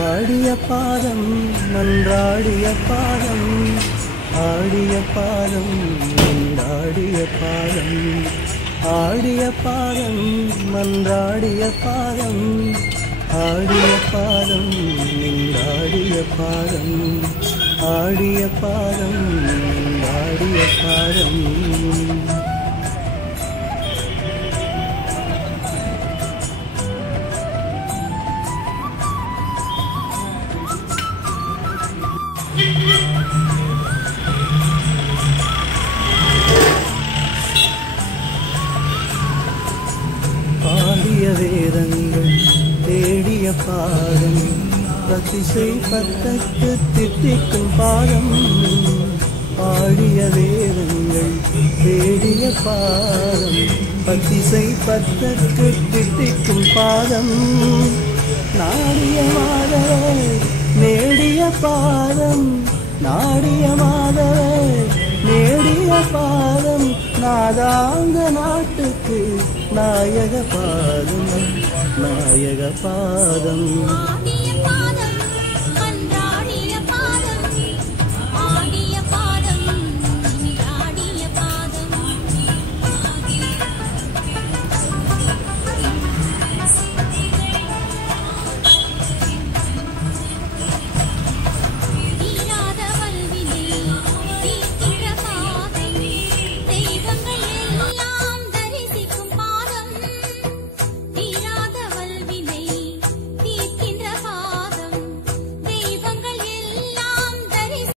ஆடிய பாதம் மன்றாடிய பாதம், ஆடிய பாதம் மன்றாடிய பாதம், ஆடிய பாதம் மன்றாடிய பாதம், ஆடிய பாதம் நின்றாடிய பாதம், ஆடிய பாதம் நின்றாடிய பாதம். பாடிய வேதங்கள் தேடிய பாதம், பிரதிசை பத்தக்கு தித்திக்கும் பாதம். பாடிய வேதங்கள் தேடிய பாதம், பிரதிசை பத்தக்கு தித்திக்கும் பாதம். நாடிய மாதவர் நேடிய பாதம், நாடிய மாதவர் நேடிய பாதம், நாதாந்த நாட்டுக்கு நாயக பாதம், நாயக பாதம்.